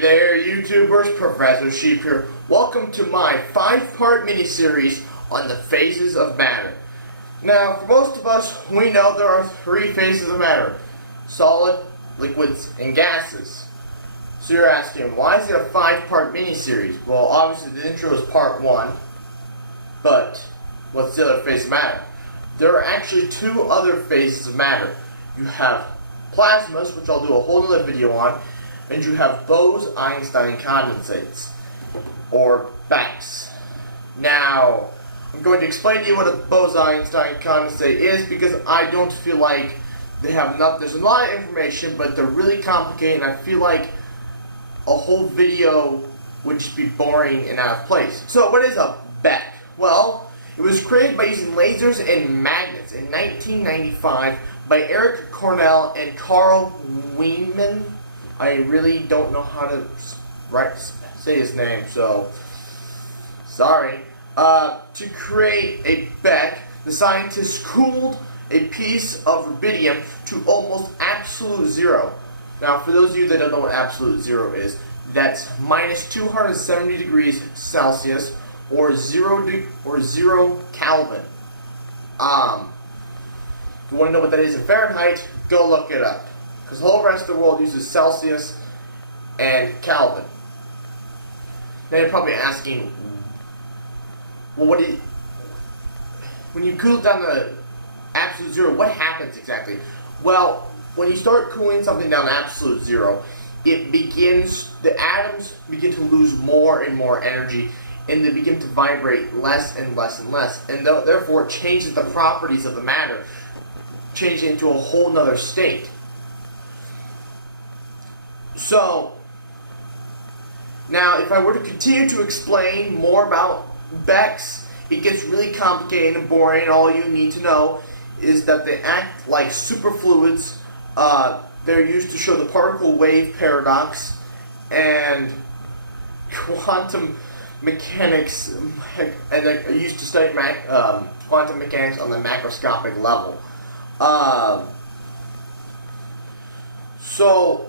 there, YouTubers, Professor Sheep here. Welcome to my 5-part mini-series on the phases of matter. Now, for most of us, we know there are 3 phases of matter: solid, liquids, and gases. So you're asking, why is it a 5-part mini-series? Well, obviously the intro is part 1, but what's the other phase of matter? There are actually 2 other phases of matter. You have plasmas, which I'll do a whole other video on, and you have Bose-Einstein condensates, or BECs. Now, I'm going to explain to you what a Bose-Einstein condensate is, because I don't feel like they have enough. There's a lot of information, but they're really complicated, and I feel like a whole video would just be boring and out of place. So, what is a BEC? Well, it was created by using lasers and magnets in 1995 by Eric Cornell and Carl Wieman. I really don't know how to say his name, so sorry. To create a BEC, the scientists cooled a piece of rubidium to almost absolute zero. Now, for those of you that don't know what absolute zero is, that's minus 270 degrees Celsius or 0 Kelvin. If you want to know what that is in Fahrenheit, go look it up, because the whole rest of the world uses Celsius and Kelvin. Now you're probably asking, well, when you cool it down to absolute zero, what happens exactly? Well, when you start cooling something down to absolute zero, the atoms begin to lose more and more energy, and they begin to vibrate less and less and less, and therefore it changes the properties of the matter, changing it into a whole nother state. So, now if I were to continue to explain more about BECs, it gets really complicated and boring, and all you need to know is that they act like superfluids. They're used to show the particle wave paradox and quantum mechanics, and they're used to study quantum mechanics on the macroscopic level. So,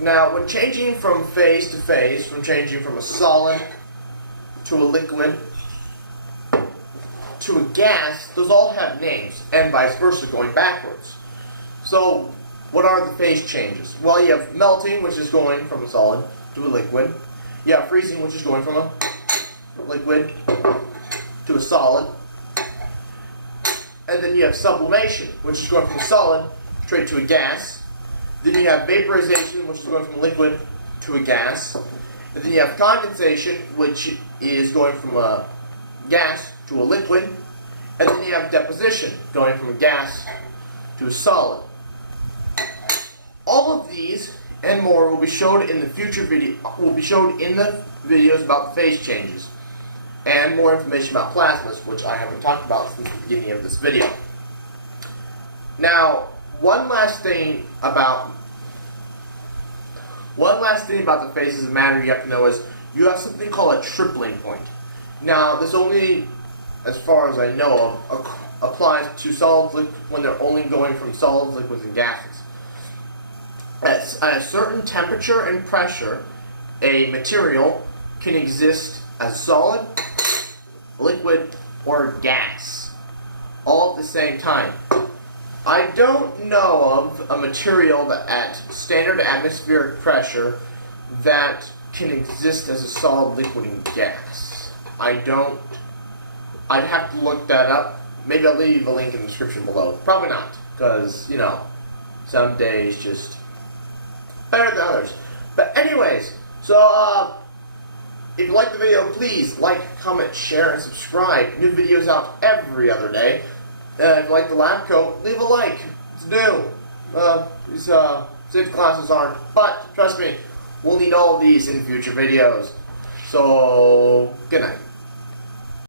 now when changing from phase to phase, from changing from a solid to a liquid to a gas, those all have names, and vice versa, going backwards. So, what are the phase changes? Well, you have melting, which is going from a solid to a liquid. You have freezing, which is going from a liquid to a solid. And then you have sublimation, which is going from a solid straight to a gas. Then you have vaporization, which is going from a liquid to a gas. And then you have condensation, which is going from a gas to a liquid. And then you have deposition, going from a gas to a solid. All of these and more will be showed in the future video. Will be showed in the videos about the phase changes, and more information about plasmas, which I haven't talked about since the beginning of this video. Now, one last thing about the phases of matter you have to know is you have something called a tripling point. Now, this only, as far as I know of, applies to solids when they're only going from solids, liquids, and gases. At a certain temperature and pressure, a material can exist as solid, liquid, or gas, all at the same time. I don't know of a material that at standard atmospheric pressure that can exist as a solid, liquid, and gas. I'd have to look that up. Maybe I'll leave a link in the description below. Probably not, because, you know, some days just better than others. But anyways, so if you like the video, please like, comment, share, and subscribe. New videos out every other day. If you like the lab coat, leave a like. It's new. These safety classes aren't, but trust me, we'll need all of these in future videos. So, good night.